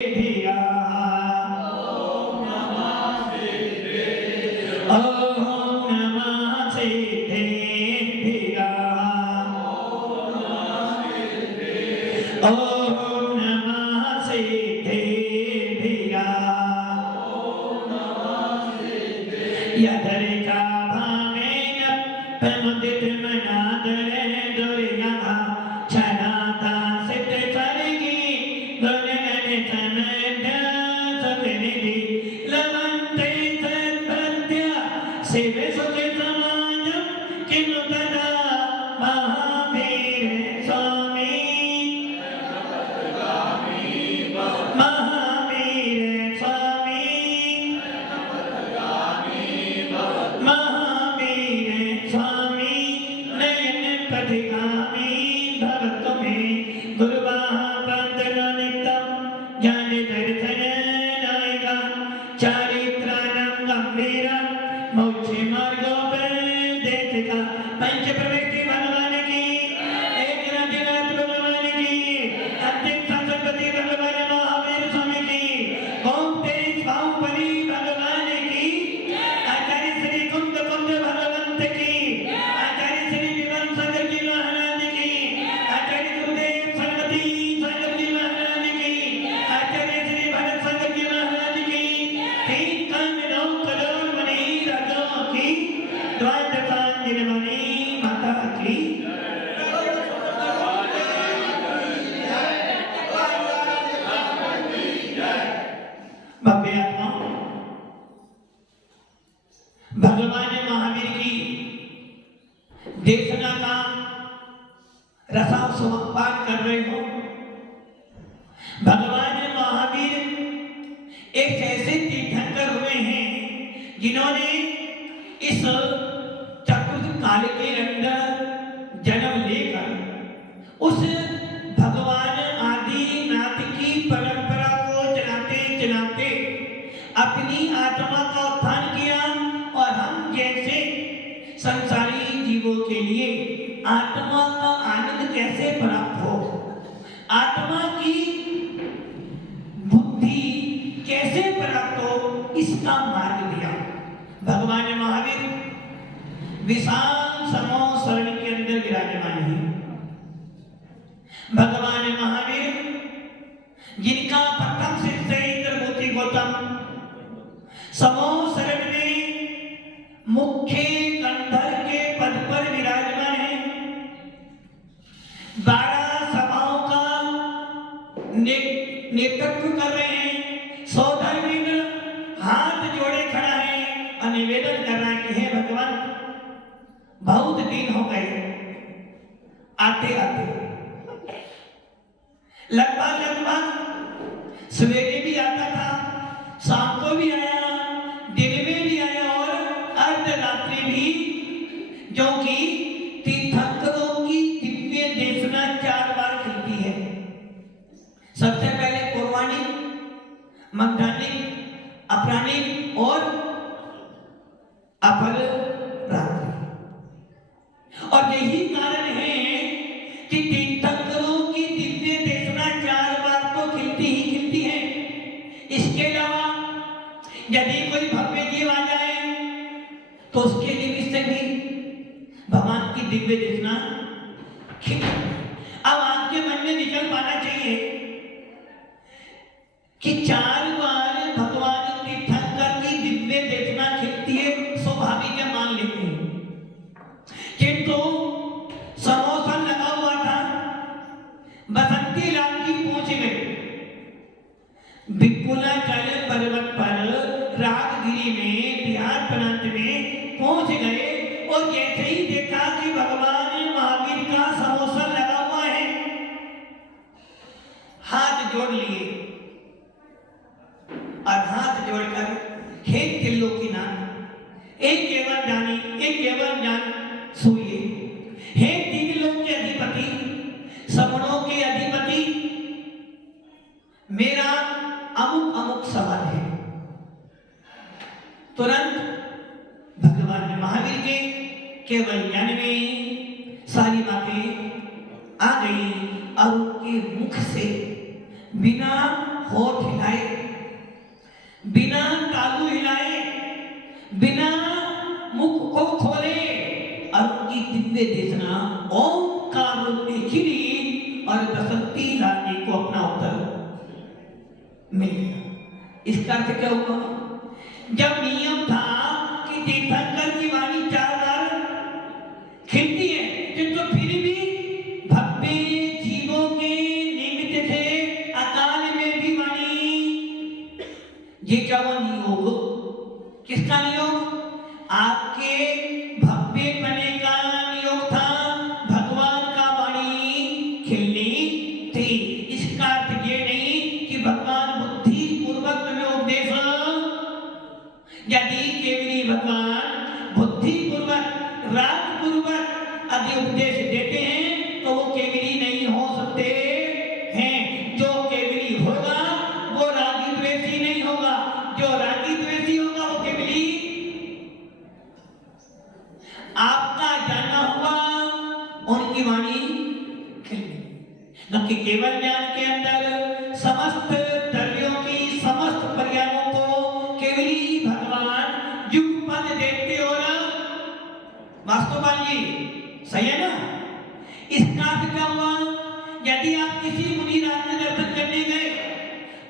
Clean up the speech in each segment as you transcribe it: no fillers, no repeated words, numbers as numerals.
धिया ओम नमः सिद्धेभ्या ओम नमः सिद्धेभ्या यदरिका भावेन प्रमुदितमनादरे दुर्यः छनाता सिद्धसर्गी गुणगणितमध्य सुखनिधि लवन्ते सत्पद्य शिवसुखसमाजं किमु तदा महावीर स्वामी महावीर स्वामी महावीर स्वामी नयन पथिगामी भवतु मे गुरुवाह वन्दनानित्यं ज्ञान दर्शन नायका चारित्राणां गंभीरा मोक्ष मार्गोपदेशिका पंच प्रवृत्ति भगवान की एक राधिनाथ भगवान की अंतिम संसर्गपति भगवान महावीर स्वामी की ओम तेज बाहुबली भगवान की आचार्य श्री कुंद कुंद भगवंत की आचार्य श्री विवन सागर जी महाराज की आचार्य गुरुदेव सरस्वती सागर जी महाराज की आचार्य श्री भरत सागर जी महाराज की तीन कान नौ करोड़ मणि राजों की द्वादशांजन मणि माता की भव्य आत्माओं, भगवान महावीर की देशना का रसास्वाद कर रहे हो। भगवान महावीर एक ऐसे तीर्थंकर हुए हैं जिन्होंने इस चतुर्थ काल के अंदर जन्म लेकर उस भगवान आदिनाथ की परंपरा को चलाते चलाते अपनी आत्मा का उत्थान किया और हम जैसे संसारी जीवों के लिए आत्मा का आनंद कैसे प्राप्त हो, आत्मा की बुद्धि कैसे प्राप्त हो, इसका मार्ग दिया। भगवान महावीर विशाल समूह शरण के अंदर विराजमान है। भगवान महावीर जिनका प्रथम शिष्य इंद्रमूर्ति गौतम समूह शरण में मुख्य कंधर के पद पर विराजमान है। 12 सभाओं का नेतृत्व कर रहे हैं। सौधर्मिन हाथ जोड़े खड़ा है और निवेदन कर रहा है कि हे भगवान, बहुत दिन हो गए आते आते, लगभग सवेरे भी आता था, शाम को भी आया, दिन में भी आया और अर्धरात्रि भी, जो कि तीर्थंकरों की दिव्य देशना 4 बार खिलती है। सबसे पहले पूर्वाणी, मध्याह्न, अपराह्न और अपर रात्रि। और यही कारण है कि तीर्थंकरों की दिव्य देशना 4 बार तो खिलती ही खिलती है। इसके अलावा यदि कोई भव्य जीव आ जाए तो उसके निमित्त से भी भगवान की दिव्य देशना खिलती। अब आपके मन में विकल्प आना चाहिए कि 4 बार भगवान तीर्थंकर की दिव्य देशना खिलती है, स्वाभाविक है, मान लेते हैं। किंतु समोसा लगा हुआ था, बसंती लाल की पहुंच गई विपुलाचल पर्वत पर, राजगिरी में, बिहार प्रांत में पहुंच गए और जैसे ही देखा कि भगवान महावीर का समोसा लगा हुआ है, हाथ जोड़ लिए और हाथ जोड़कर हे त्रिलोकीनाथ, एक केवल जानी, एक केवल जान सुनिए, हे 3 लोक के अधिपति, सपनों के अधिपति, मेरा अमुक अमुक सवाल है। तुरंत भगवान महावीर के केवल ज्ञान में सारी बातें आ गई और उनके मुख से बिना होठ हिलाए, बिना तालू हिलाए, बिना मुख को खोले और उनकी दिव्य देशना ओंकार रूप में खिली और बसंती लाल जी को अपना उत्तर मिल गया। इसका अर्थ क्या हुआ? जब नियम था कि तीर्थंकर की वाणी 4 बार खिलती है, किंतु फिर भी भव्य जीवों के निमित्त से अकाल में भी वाणी, ये क्या हुआ नियोग? किसका नियोग? आपके भव्य बने का नियोग था, भगवान का वाणी खिलनी थी। इसका अर्थ ये नहीं कि भगवान बुद्धि पूर्वक में उपदेश, यदि केवली भगवान बुद्धि पूर्वक राग पूर्वक यदि उपदेश देते हैं तो वो केवली नहीं हो सकते हैं। जो केवली होगा वो रागी द्वेषी नहीं होगा, जो रागी द्वेषी होगा वो केवली आपका जाना हुआ उनकी वाणी न कि केवल ज्ञान के अंदर समस्त द्रव्यों की समस्त पर्यायों को केवली भगवान युगपद देखते हो ना। वास्तवमान जी सही है ना? इसका अर्थ क्या हुआ? यदि आप किसी मुनिराज के दर्शन करने गए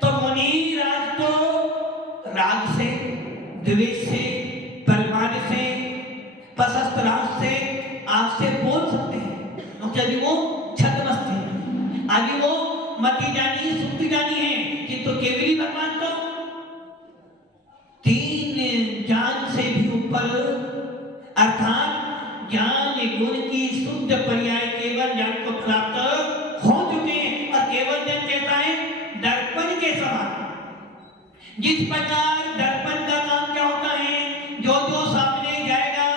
तो मुनिराज तो राग से, द्वेष से, परमान से, प्रशस्त राग से आपसे बोल सकते हैं, क्योंकि अभी वो छद्मस्त है, अभी वो मति जानी सुक्ति जानी है, किंतु केवली भगवान तो 3 ज्ञान से भी ऊपर, अर्थात ज्ञान गुण की शुद्ध पर्याय केवल ज्ञान को प्राप्त हो चुके हैं। और केवल ज्ञान कहता है दर्पण के समान। जिस प्रकार दर्पण का काम क्या होता है, जो जो सामने जाएगा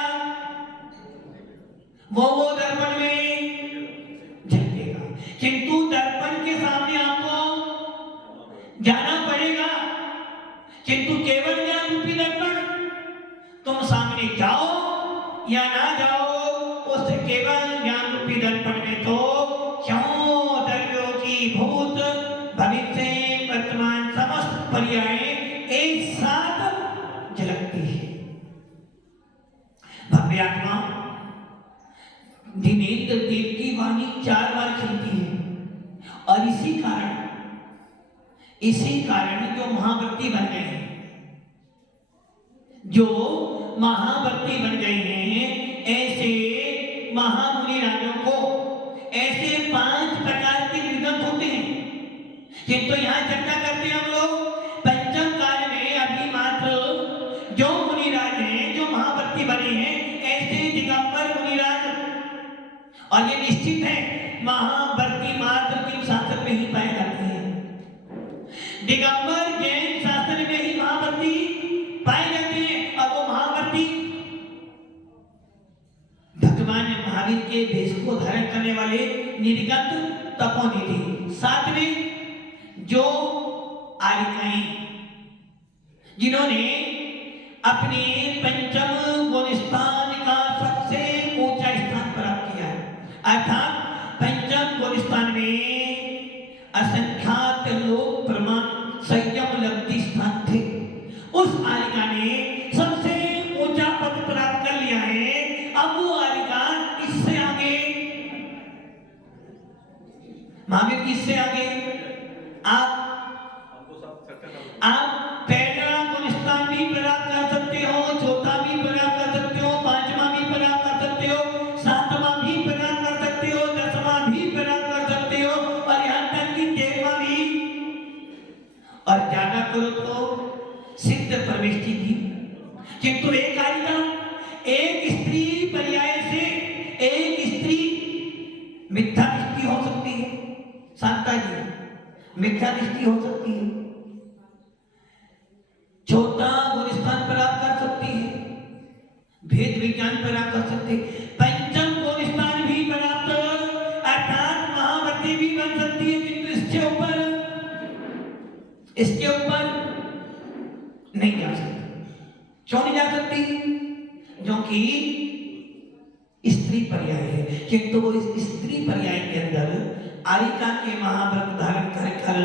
वो दर्पण में झलकेगा, किंतु दर्पण के सामने आपको जाना पड़ेगा। किंतु केवल ज्ञान रूपी दर्पण, तुम सामने जाओ या ना जाओ, उस केवल ज्ञान रूपी दर्पण में तो क्यों द्रव्यों की भूत भविष्य वर्तमान समस्त पर्याय एक साथ झलकती है। भव्य आत्मा दिनेंद्र देव की वाणी 4 बार खिलती है और इसी कारण जो महाव्रती बन गए हैं, जो महाव्रती बन गए हैं, ऐसे महामुनि राजों को ऐसे 5 प्रकार के निर्गम होते हैं। किंतु यहाँ चर्चा करते हैं हम लोग पंचम काल में अभी मात्र जो मुनिराज हैं, जो महाव्रती बने हैं, ऐसे दिगंबर मुनिराज, और ये निश्चित है महाव्रती मात्र किन शास्त्र में ही पाए जाते हैं। दिगंबर जैन शास्त्र में ही महाव्रती पाए जाते हैं, और वो महाव्रती भगवान महावीर के भेष को धारण करने वाले निर्गत तपोनिधि। 7 में जो आलिकाएं जिन्होंने अपने पंचम गुण स्थान का सबसे ऊंचा स्थान प्राप्त किया है, अर्थात पंचम गुण स्थान में असंख्यात लोक प्रमाण संयम लब्धि स्थान थे। उस आलिका ने सबसे ऊंचा पद प्राप्त कर लिया है। अब वो आलिका इससे आगे, महावीर की इससे आगे आप पहला गुण स्थान भी प्राप्त कर सकते हो, चौथा भी प्राप्त कर सकते हो, 5वां भी प्राप्त कर सकते हो, 7वां भी प्राप्त कर सकते हो, 10वां भी प्राप्त कर सकते हो, और यहाँ तक कि 13वां भी, और ज्यादा करो तो सिद्ध परमेष्टि भी। किंतु एक आलिका, एक स्त्री पर्याय से एक स्त्री मिथ्या दृष्टि हो सकती है, शांता जी, मिथ्या दृष्टि हो सकती है, छोटा गुण स्थान प्राप्त कर सकती है, भेद विज्ञान प्राप्त कर सकती है, पंचम गुण स्थान भी प्राप्त, अर्थात महाव्रती भी बन सकती है, किंतु इसके ऊपर नहीं जा सकती। क्यों नहीं जा सकती? क्योंकि स्त्री पर्याय है, किंतु वो इस स्त्री पर्याय के अंदर आलिका के महाव्रत धारण कर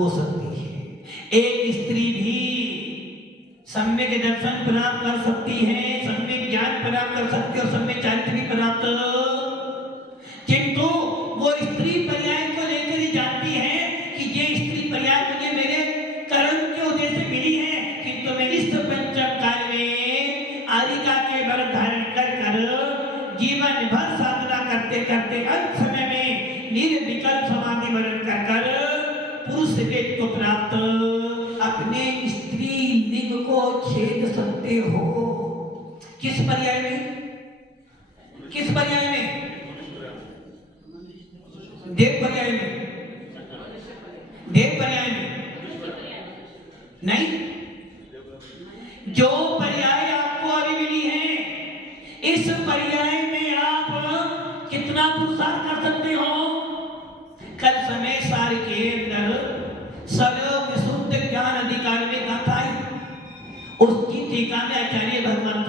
हो सकती है। एक स्त्री भी सम्यक दर्शन प्राप्त कर सकती है, सम्यक ज्ञान प्राप्त कर सकती है और सम्यक चारित्र भी प्राप्त, किंतु वो स्त्री पर्याय को लेकर ही जानती है कि ये स्त्री पर्याय मुझे मेरे कर्म के उद्देश्य से मिली है, किंतु मैं इस पंचम काल में आरिका के बल धारण कर जीवन भर साधना करते करते अंत समय में निर्विकल्प समाधि वरण कर पुरुष वेद को प्राप्त अपने स्त्री लिंग को छेद सकते हो। किस पर्याय में? किस पर्याय में? देव पर्याय में? देव पर्याय में नहीं। जो पर्याय आपको अभी मिली है, इस पर्याय में आप कितना पुरुषार्थ कर सकते हो? कल समय सार के अंदर सर्व विशुद्ध ज्ञान अधिकार में कथा है, उसकी टीका में आचार्य भगवंत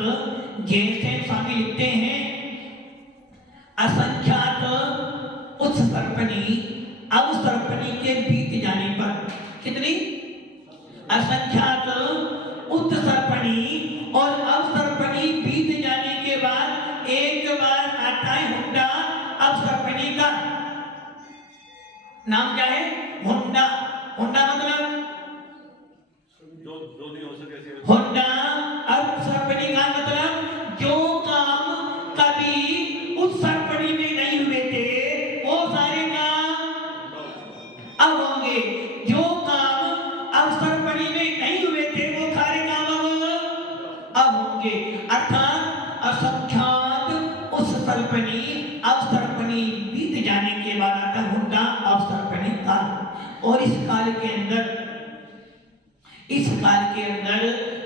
जैसे स्वामी लिखते हैं, असंख्यात उत्सर्पणी अवसर्पणी के बीत जाने पर, कितनी? असंख्यात उत्सर्पणी और अवसर्पणी बीत जाने के बाद एक बार आता है हुंडा अवसर्पणी का। नाम क्या है? हुंडा। हुंडा मतलब जो नहीं हो सके। हुंडा अवसर्पणी का मतलब जो काम कभी उत्सर्पणी में नहीं हुए थे वो सारे काम अब होंगे, जो काम अवसर्पणी में नहीं हुए थे वो सारे काम अब होंगे। अर्थात असंख्यात उत्सर्पणी अवसर्पणी बीत जाने के बाद आता हुंडा अवसर्पणी काल। और इस काल के अंदर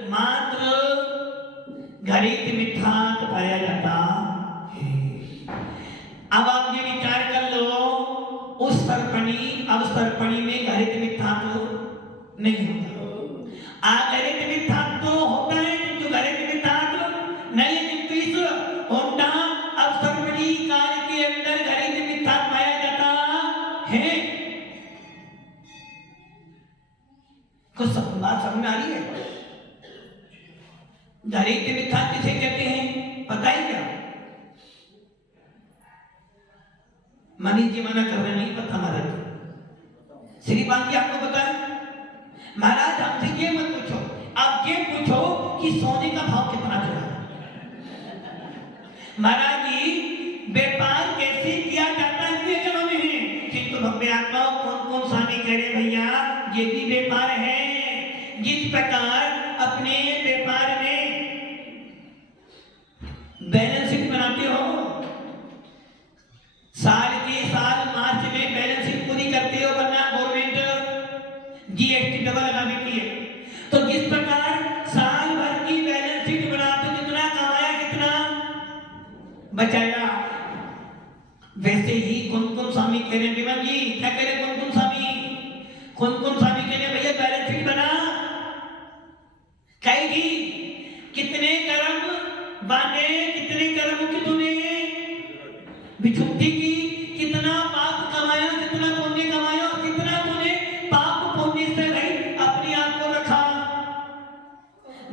मात्र घरित मिथ्यात्व पाया जाता है। अब आप ये विचार कर लो, उस सर्पणी अवसर्पणी में घरित मिथ्यात्व नहीं होता। घरित मिथ्यात्व होता है, किंतु घरित मिथ्यात्व नहीं है, किंतु इस होंडा अवसर्पणी काल के अंदर घरित मिथ्यात्व पाया जाता है। कुछ बात समझ आ रही है? घरित मिथ्यात्व किसे कहते हैं पता है क्या? मनीष जी मना कर रहे, नहीं पता महाराज। श्रीपाद जी आपको पता है? महाराज हमसे ये मत पूछो, आप ये पूछो कि सोने का भाव कितना चला। महाराज जी व्यापार कैसे किया जाता है ये जगह में है, किंतु भव्य आत्माओं कौन कौन स्वामी कह रहे भैया ये भी व्यापार है। जिस प्रकार अपने व्यापार में बैलेंस शीट बनाते हो, साल के साल मार्च में बैलेंस शीट पूरी करते हो, वरना गवर्नमेंट जीएसटी डबल लगा देती है। तो जिस प्रकार साल भर की बैलेंस शीट बनाते हो, कितना कमाया कितना बचाया, वैसे ही कौन कौन स्वामी कह रहे विमल जी, क्या कह रहे कौन कौन स्वामी कह रहे भैया बैलेंस शीट बना, कहेगी कितने कर्म बांधे, कितने कर्म की तूने विछुट्टी की, कितना पाप कमाया, कितना पुण्य कमाया और कितना तूने पाप पुण्य से रहित अपने आप को रखा।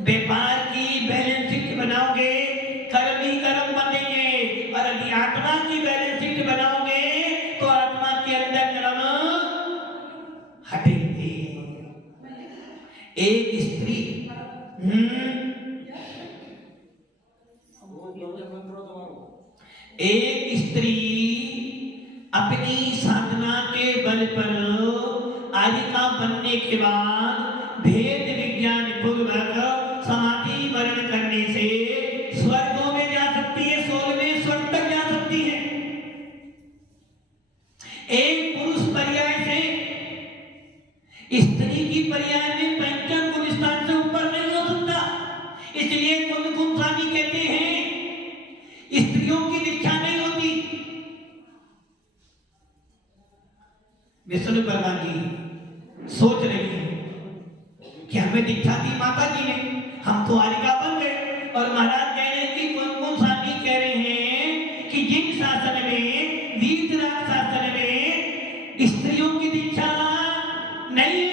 व्यापार की बैलेंस शीट बनाओगे कर्म ही कर्म बनेंगे, और यदि आत्मा की बैलेंस शीट बनाओगे तो आत्मा के अंदर कर्म हटेंगे। एक स्त्री अपनी साधना के बल पर आरिका बनने के बाद भेद विज्ञान पूर्वक समाधि वर्ण करने से स्वर्गों में जा सकती है, 16वें स्वर्ग तक जा सकती है। एक पुरुष पर्याय से स्त्री की पर्याय में पंचम गुण स्थान से ऊपर नहीं हो सकता। इसलिए कुल स्वामी कहते हैं स्त्रियों की दीक्षा नहीं होती। विष्णु वर्मा जी सोच रही है कि हमें दीक्षा दी माता जी ने, हम तो आरिका बन गए, और महाराज कह रहे हैं कि कौन स्वामी कह रहे हैं कि जिन शासन में वीतराग शासन में स्त्रियों की दीक्षा नहीं है,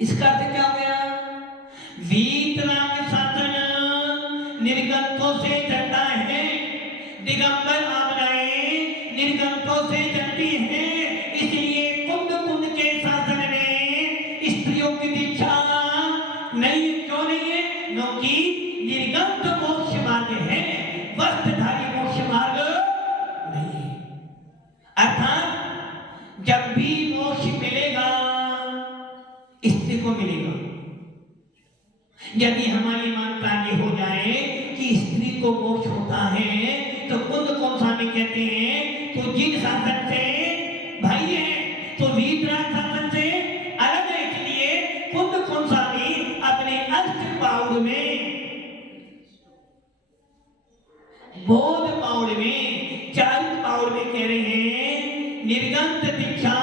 इसका अर्थ क्या हो गया? वीतराग साधन निर्गंथों से जलता है, दिगंबर आमनाएं निर्गंथों से जलती हैं। इसलिए कुंभ के शासन में स्त्रियों की दीक्षा नहीं, क्यों नहीं है? क्योंकि निर्गंथ मोक्ष मार्ग है, वस्त्रधारी मोक्ष मार्ग नहीं है। अर्थात जब भी मोक्ष मिलेगा स्त्री को मिलेगा। यदि हमारी मान्यता ये हो जाए कि स्त्री को मोक्ष होता है तो कुंद कौन स्वामी कहते हैं तो जिन शासन से भाई है तो वीतराग शासन से अलग है। इसलिए कुंद कौन स्वामी अपने अष्ट पाउड में, बोध पाउड में, चारित पाउड में कह रहे हैं निर्गंथ दीक्षा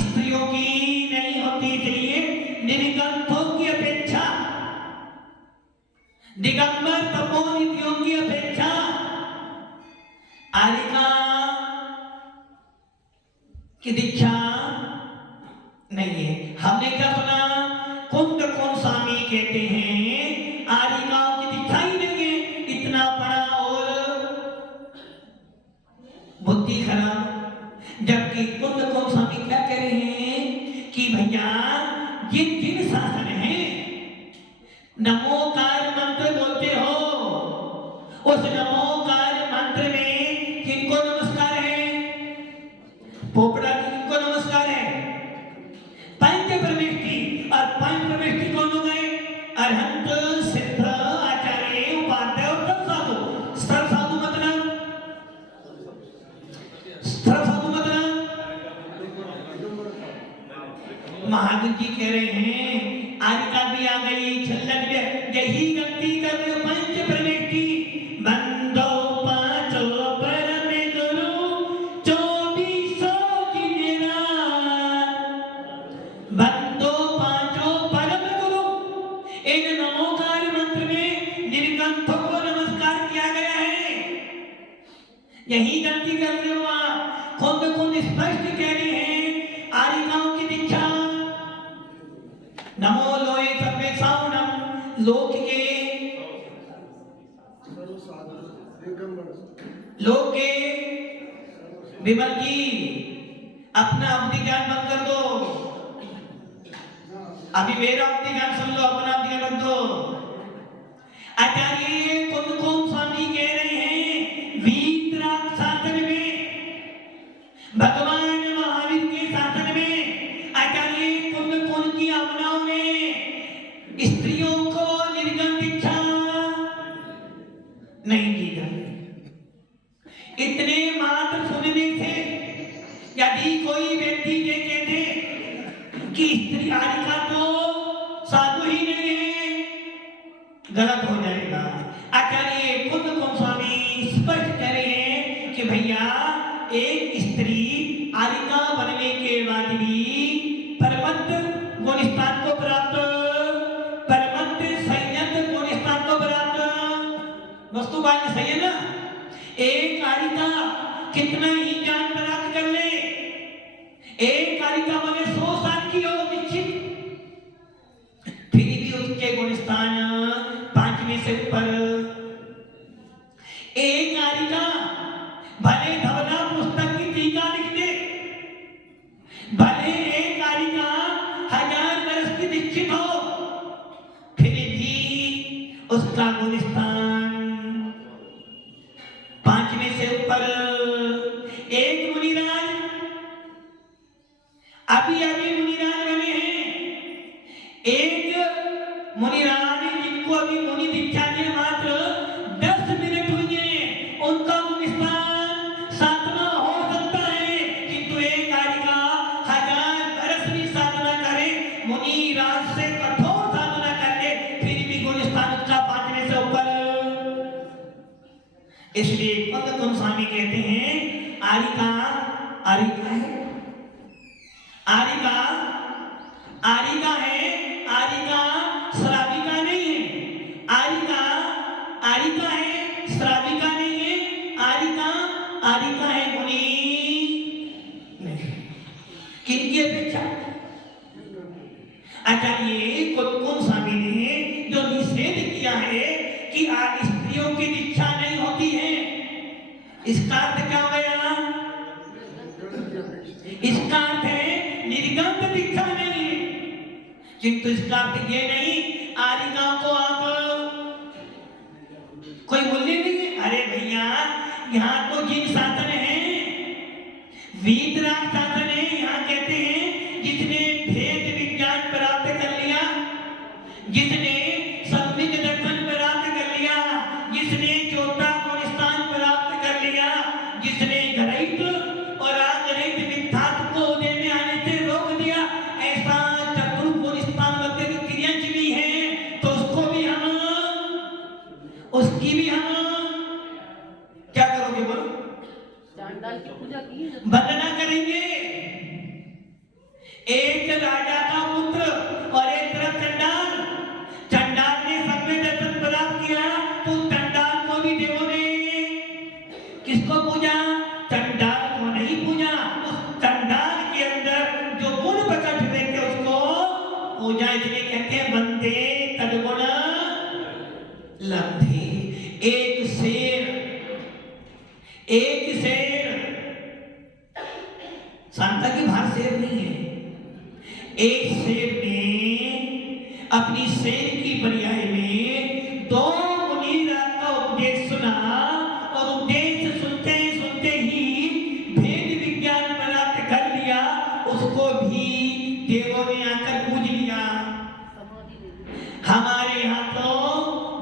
स्त्रियों की नहीं होती। इसलिए निर्गंथों की अपेक्षा, दिगंबर तपोनिधियों की अपेक्षा आरिका की दीक्षा नहीं है। हमने क्या सुना? कुंद कौन स्वामी कहते हैं आरिकाओं की दीक्षा ही नहीं है। इतना पढ़ा और बुद्धि खराब। जबकि कुंद कौन स्वामी क्या कह रहे हैं कि भैया जिन जिन शासन है नमोकार मंत्र बोलते हो, उस नमोकार मंत्र में किनको नमस्कार है? पोपड़ा की किनको नमस्कार है? पंच परमेष्टि। और पंच परमेष्टि कौन हो गए? अरहंत, सिद्ध, आचार्य, उपाध्याय और सब साधु। सब साधु मतलब, सब साधु मतलब महावीर जी कह रहे हैं आरिका भी आ गई, छल्लक भी, यही गलती कर रहे हो। पंच परमेष्टि बंदो पांचो परम गुरु 2400 जिनेरा, बंदो पांचो परम गुरु। इन नमोकार मंत्र में निर्गंथों को नमस्कार किया गया है। यही गलती कर रहे हो आप। खुद खुद स्पष्ट कह रहे हैं आरिकाओं की दीक्षा नमो लोए सर्वे साउनम, लोक के विमल जी अपना अवधि ज्ञान मत कर दो। अभी मेरा अवधि ज्ञान सुन लो, अपना अवधि ज्ञान रख दो। आचार्य कुंद कौन स्वामी कह रहे हैं वीतराग शासन में, भगवान महावीर के शासन में आचार्य कुंद कौन की आमनाओं में स्त्रियों को निर्गंथ दीक्षा नहीं दी जाती। इतने मात्र सुनने से यदि कोई व्यक्ति ये कहते कि स्त्री आरिका तो साधु ही नहीं है, गलत हो जाएगा। आचार्य कुंद कौन स्वामी स्पष्ट कह रहे हैं कि भैया एक स्त्री आरिका बनने के बाद भी परमत गुण स्थान को प्राप्त, परमत संयत गुण स्थान को प्राप्त। वस्तु बात सही है ना? एक आरिका कितना ही ज्ञान प्राप्त कर ले, एक आरिका बने 100 साल की हो निश्चित, फिर भी उसके गुण स्थान 5वें से ऊपर। एक आरिका भले धवला पुस्तक की टीका लिख दे, भले एक आरिका 1000 वर्ष की दीक्षित हो, फिर भी उसका गुण स्थान 5वें से ऊपर। एक मुनिराज अभी अभी मुनिराज बने हैं, एक मुनिराज जिनको अभी मुनि दीक्षा के मात्र 10 मिनट हुए हैं, उनका गुण स्थान 7वां हो सकता है। किंतु एक आरिका 1000 वर्ष भी साधना करे, मुनिराज से कठोर साधना कर ले, फिर भी गुण स्थान उसका 5वें से ऊपर। इसलिए कुंद स्वामी कहते हैं आरिका आरिका है, आरिका आरिका है, आरिका आचार्य कुंद स्वामी ने जो निषेध किया है कि आज स्त्रियों की दीक्षा नहीं होती है, इसका अर्थ क्या हो गया? इसका अर्थ है निर्गंध दीक्षा नहीं है, किंतु इसका अर्थ ये नहीं आरिका को आप कोई मूल्य नहीं है। अरे भैया, यहाँ तो जिन शासन है, वीतराग शासन है। यहाँ कहते हैं जिसने भेद विज्ञान प्राप्त कर लिया, जिसने सम्यक दर्शन प्राप्त कर लिया, जिसने चौथा गुण स्थान प्राप्त कर लिया, जिसने घरहित और आगरहित मिथ्यात्व को उदय में आने से रोक दिया, ऐसा चतुर्थ गुण स्थान मध्य की क्रिया भी है, तो उसको भी हम, उसकी भी हम क्या करोगे? बोलो, चांडाल की पूजा की वंदना करेंगे। एक राजा का पुत्र और एक तरफ चंडाल। चंडाल ने सम्यक दर्शन प्राप्त किया तो चंडाल को भी देवों ने किसको पूजा? चंडाल को नहीं पूजा, उस चंडाल के अंदर जो गुण प्रकट हुए थे उसको पूजा। इसलिए कहते हैं वंदे तद्गुण लब्धे। एक शेर सांता के बाहर शेर नहीं है। एक शेर ने अपनी शेर की पर्याय में दो मुनि राग का उपदेश सुना और उपदेश सुनते ही भेद विज्ञान प्राप्त कर लिया। उसको भी देवों ने आकर पूज लिया। हमारे यहाँ तो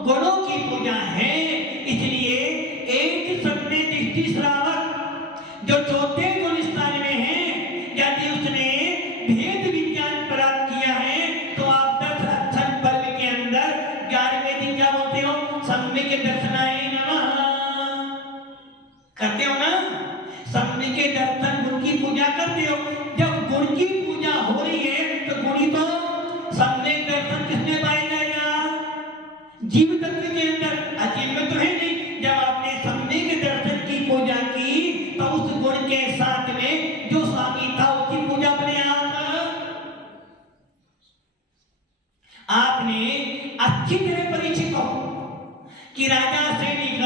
गुणों की पूजा है, इसलिए एक सपने दृष्टि श्रावक जो चौथे गुण स्थान में है, यदि उसने भेद विज्ञान प्राप्त किया है तो आप 10 अक्षर पर्व के अंदर 11वें दिन क्या बोलते हो? सम्यक दर्शनाय नमः करते हो ना? सम्यक दर्शन गुण की पूजा करते हो। जब गुण की पूजा हो रही है तो गुणी तो सम्यक दर्शन किसमें पाया जाएगा? जीव तत्व के अंदर, अजीव में तो है नहीं। जब आपने सम्यक दर्शन की पूजा की तो उस गुण के साथ में जो स्वामी था उसकी पूजा अपने आपने अच्छी तरह परिचित हो कि राजा सैनिक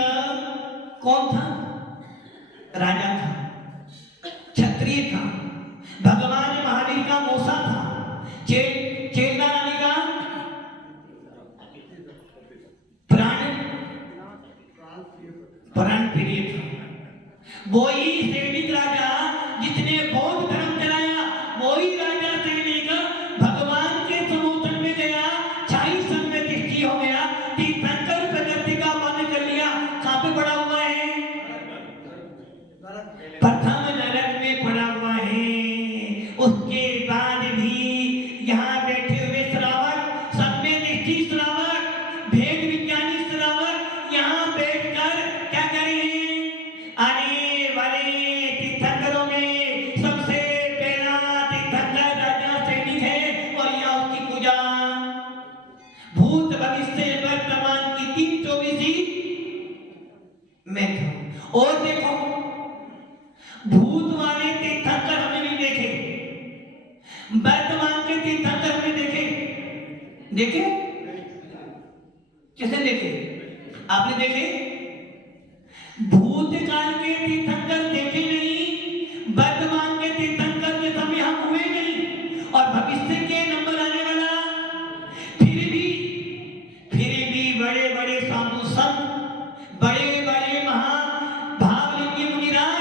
कौन था? राजा था, क्षत्रिय था, भगवान महावीर का मौसा था, चेला रानी का प्राण प्रिय था। वही सैनिक राजा जिसने बौद्ध धर्म चलाया, वही राजा सैनिक भगवान के समोधन में गया, 40 सन में दृष्टि हो गया, तीर्थंकर प्रकृति का मन कर लिया। कहाँ पे पड़ा हुआ है? प्रथम नरक में पड़ा हुआ है। उसके बाद भी यहाँ बैठे हुए श्रावक, सम्य दृष्टि श्रावक, भेद विज्ञानी श्रावक यहाँ बैठकर क्या करें? आने वाले तीर्थंकरों में सबसे पहला तीर्थंकर राजा सैनिक है और यहाँ उसकी पूजा भूत भविष्य वर्तमान की 324 में था। और देखो, भूत वाले तीर्थंकर हमने नहीं देखे, वर्तमान के तीर्थंकर हमने देखे किसने देखे? आपने देखे? भूतकाल के तीर्थंकर देखे नहीं, वर्तमान के तीर्थंकर के समय हम हुए नहीं, और भविष्य के नंबर आने वाला। फिर भी बड़े बड़े साधु संत, बड़े बड़े महाभावलिंगी मुनिराज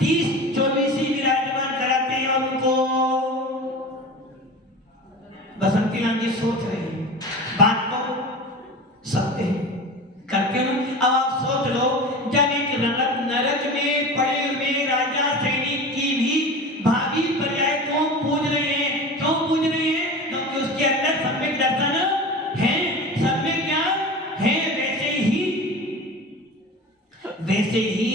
30-24 विराजमान कराते हैं और उनको बसंती लाल जी सोच रहे हैं, बात तो सत्य है, करते हो। अब आप सोच लो, जब एक नरक में पड़े हुए राजा सैनिक की भी भावी पर्याय को पूज रहे हैं। क्यों पूज रहे हैं? क्योंकि उसके अंदर सम्यक दर्शन है, सम्यक ज्ञान है। वैसे ही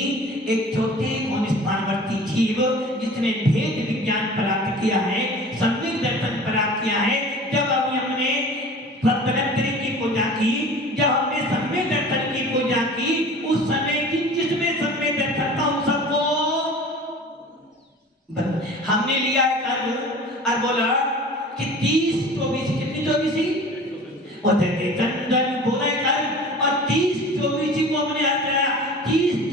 एक छोटे गुण स्थानवर्ती जीव जिसने भेद विज्ञान प्राप्त किया है, सम्यक दर्शन प्राप्त किया है, जब अभी हमने सप्तनंत्री की पूजा की, जब हमने सम्यक दर्शन की पूजा की, उस समय की जिसमें सम्यक दर्शन था उन सबको हमने लिया एक और बोला कि 30 24 कितनी 24 वो देते चंदन बोले कर और 30 24 को अपने हाथ में 30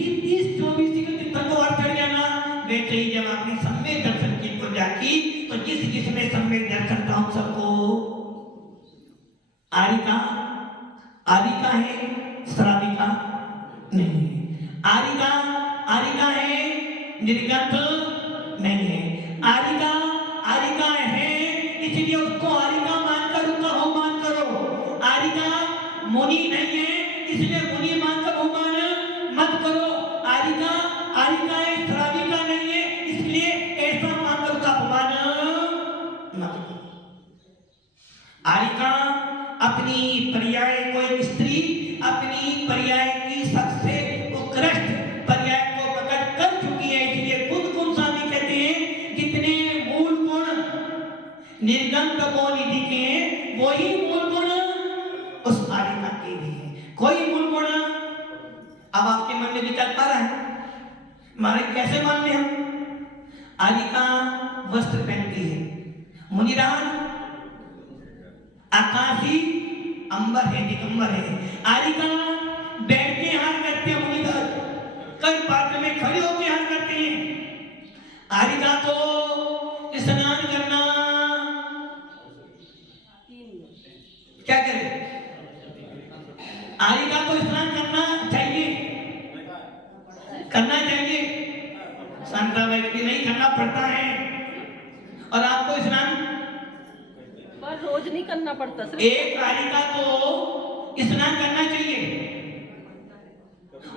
24 के दिन तक और चढ़ गया ना वैसे ही जब आपने सम्यक दर्शन की पूजा की तो जिसने सम्यक दर्शन का हम सबको आरिका है श्राविका नहीं आरिका है निर्गत नहीं है आरिका है इसलिए उसको आरिका मानकर उसका होमान करो आरिका मुनि नहीं है इसलिए मुनि मानकर होमान मत करो आरिका है श्राविका नहीं है इसलिए ऐसा मानकर उसका अपमान मत करो आरिका अपनी पर्याय कोई स्त्री अपनी पर्याय की सबसे उत्कृष्ट पर्याय को प्रकट कर चुकी है इसलिए कुन स्वामी कहते हैं जितने मूल गुण निर्गंध को निधि के वही मूल गुण उस आरिका के भी है कोई मूल गुण अब आपके मन में विचार आ रहा है हमारे कैसे मान ले हम आरिका वस्त्र पहनती है मुनिराज आकाशी अंबर है दिगंबर है आरिका बैठ के हाथ करते हैं मुनिधर कर पात्र में खड़े होकर हाथ करते हैं आरिका को स्नान करना क्या करे आरिका को स्नान करना चाहिए संता व्यक्ति नहीं करना पड़ता है और आपको स्नान रोज नहीं करना पड़ता एक आरिका को स्नान करना चाहिए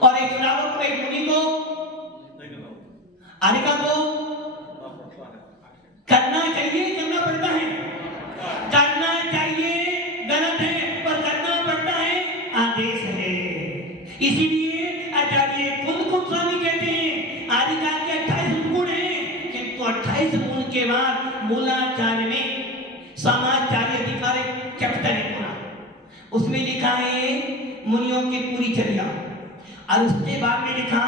और एक श्रावक को एक मुनि को आरिका को करना चाहिए करना पड़ता है करना चाहिए गलत है पर करना पड़ता है आदेश है इसीलिए आचार्य कुन स्वामी कहते हैं आरिका के 28 गुण हैं किंतु 28 गुण के बाद मूलाचार्य ने समाचार्य अधिकार चैप्टर है पूरा उसमें लिखा है मुनियों की पूरी चर्या और उसके बाद में लिखा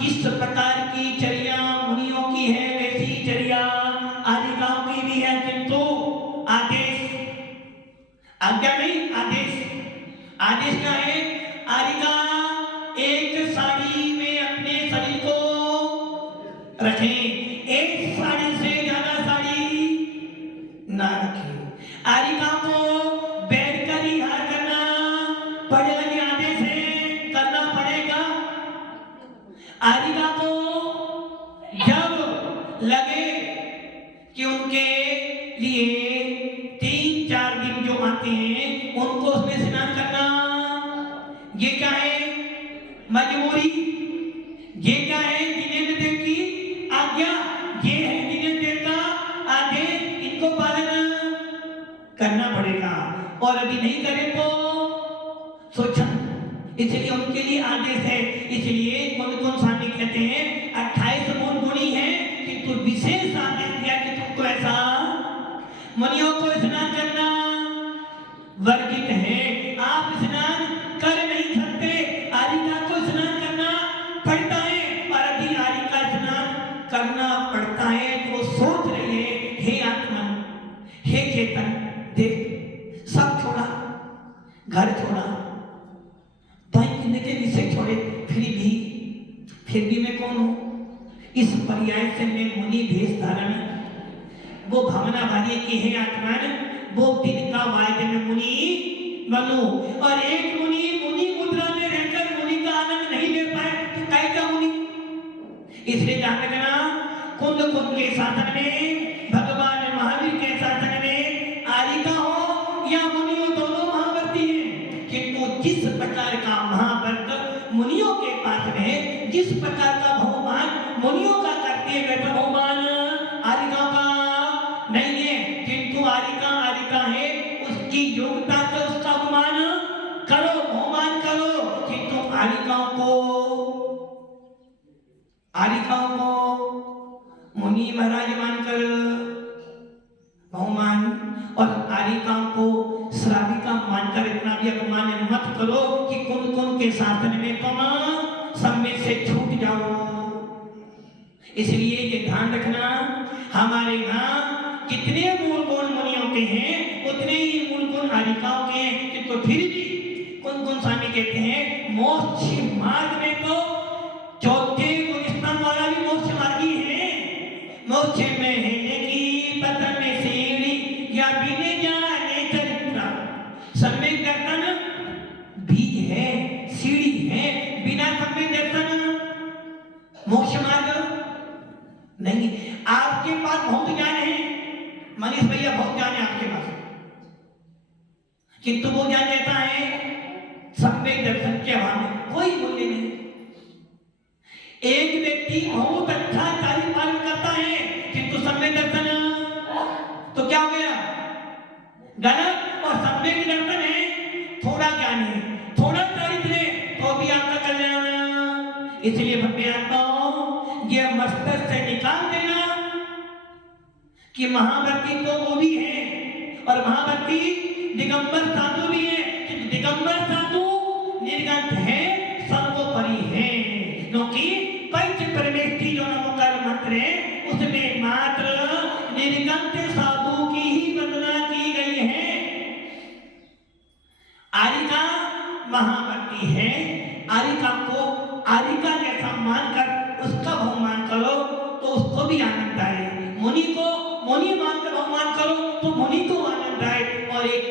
जिस प्रकार की चर्या मुनियों की है वैसी चर्या आरिकाओं की भी है किंतु आदेश आज्ञा नहीं आदेश क्या है आरिका एक साड़ी में अपने शरीर को रखें एक साड़ी से ज्यादा साड़ी ना रखें आरिका को बैठकर ही हार करना पड़ेगा ये आदेश है करना पड़ेगा आरिका को जब लगे कि उनके लिए 3-4 दिन जो आते हैं उनको उसमें स्नान करना ये क्या है मजबूरी ये क्या है जिनेन्द्र देव की आज्ञा ये है जिनेन्द्र देव का आदेश इनको पालन करना पड़ेगा और अभी नहीं करें तो सोचना इसलिए उनके लिए आदेश है इसलिए कौन स्वामी कहते हैं 28 मूल गुणी है किंतु विशेष आदेश दिया कि तुमको ऐसा मुनियों को स्नान करना वर्जित है आप स्नान कर नहीं सकते आरिका को स्नान करना पड़ता है और अभी आरिका स्नान करना पड़ता है तो वो सोच रही है हे आत्मन हे चेतन देख सब छोड़ा घर छोड़ा के विषय छोड़े फिर भी मैं कौन हूं इस पर्याय से मैं मुनि भेष धारण वो भावना भारी की है आत्मन वो दिन का वायदे में मुनि बनूं और एक मुनि मुद्रा में रहकर मुनि का आनंद नहीं ले पाए तो कैसा मुनि इसलिए ध्यान रखना कुंद के शासन में भगवान महावीर के शासन में आरिका हो या मुनि हो दोनों महावर्ती हैं किंतु जिस प्रकार का महावर्त मुनियों के पास में जिस प्रकार का बहुमान मुनियों का करते हैं वैसा बहुमान आरिका का नहीं है किंतु आरिका है उसकी योग्यता से उसका अपमान करो बहुमान करो किंतु आरिकाओं को मुनि महाराज मानकर बहुमान और आरिकाओं को श्राविका मानकर इतना भी अपमान मत करो कि कुन के शासन में तुम सब में से छूट जाओ इसलिए ये ध्यान रखना हमारे यहाँ कितने मूल गुण मुनियों के हैं उतने ही मूल गुण आरिकाओं के हैं, किंतु फिर भी कौन कौन स्वामी कहते हैं मोक्ष मार्ग में तो चौथे गुण स्थान वाला भी मोक्ष मार्गी है। मोक्ष में है की पतन में सीढ़ी या बिने जाने चरित्र, सम्यक दर्शन भी है, सीढ़ी है, बिना सम्यक दर्शन मोक्ष मार्ग नहीं। आपके पास बहुत ज्ञान है, मनीष भैया बहुत ज्ञान है आपके पास, किंतु वो ज्ञान कहता है सम्यक दर्शन के अभाव में कोई मूल्य नहीं। एक व्यक्ति बहुत अच्छा कार्य पालन करता है किंतु सम्यक दर्शन तो क्या हो गया गलत। और सम्यक दर्शन है थोड़ा ज्ञान है, थोड़ा चरित्र है तो भी आपका कल्याण। इसलिए भव्य आत्माओं ये मस्तक से निकाल देना कि महाभक्ति तो वो भी है और महाभक्ति दिगंबर साधु भी है, किंतु दिगंबर साधु निर्गत है, सर्वोपरि है, क्योंकि पंच परमेष्ठी जो नमोकार मंत्र है उसमें मात्र निर्गत साधु की ही वंदना की गई है। आरिका महाभक्ति है, आरिका को आरिका जैसा मानकर उसका बहुमान करो तो उसको भी आनंद आए, मुनि को मुनि मानकर बहुमान करो तो मुनि को आनंद आए, और एक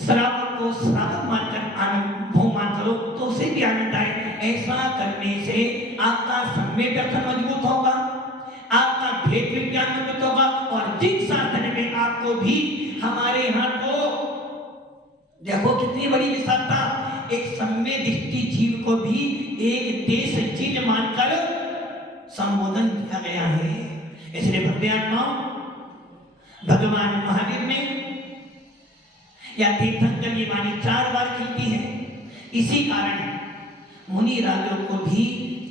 श्रावक को श्रावक मानकर आनंद बहुमान करो तो उसे भी आनंद आए। ऐसा करने से आपका सम्यक दर्शन मजबूत होगा, आपका भेद विज्ञान मजबूत होगा, और जिन साधन में आपको भी हमारे यहाँ तो देखो कितनी बड़ी विशालता, एक सम्यक दृष्टि जीव को भी एक देश चिन्ह मानकर संबोधन किया गया है। इसलिए भव्य आत्माओं भगवान महावीर में या तीर्थंकर ये वाणी 4 बार खिलती है, इसी कारण मुनि राजों को भी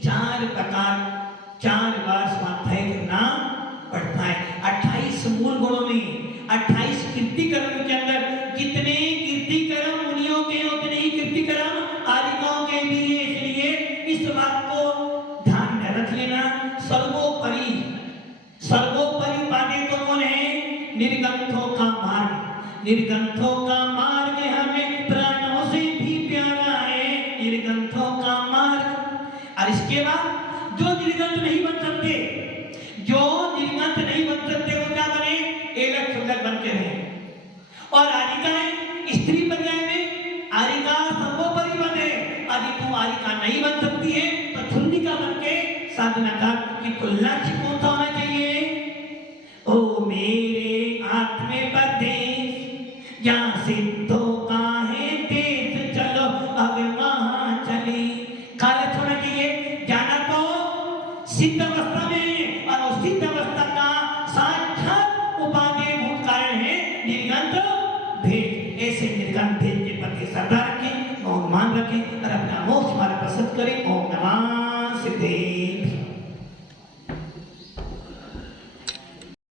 4 बार स्वाध्याय करना पड़ता है। 28 मूल गुणों में 28 कीर्ति कर्म के अंदर जितने कीर्ति कर्म मुनियों के उतने ही कीर्ति कर्म आरिकाओं के भी है। इसलिए इस बात को ध्यान में रख लेना। सर्वोपरि बातें तो कौन है? निर्गंथों का मार्ग, निर्गंथों का मार्ग हमें प्राणों से भी प्यारा है, निर्गंथों का मार्ग। और इसके बाद जो निर्गंथ नहीं बन सकते, जो निर्गंथ नहीं बन सकते वो क्या बने? एलक छुलक बन के रहे। और आरिकाएं स्त्री पर्याय में आरिका सर्वोपरि पद है, यदि तुम आरिका नहीं बन सकती है तो छुल्लिका बन के साधना कर कि तुलना से कौन सा होना चाहिए? ओ मेरे आत्मे परदेश जहाँ सिद्धों का है देश, चलो अब वहाँ चले। कालच होना चाहिए, जाना तो सिद्ध अवस्था में, और उस सिद्ध अवस्था का साक्षात उपादेय भूत कारण है निर्गंथ भेद। ऐसे निर्गंथ भेद के प्रति श्रद्धा रखें, मौन मान रखें और अपना मोक्ष मार्ग प्रशस्त करें। ओम नमः सिद्धे।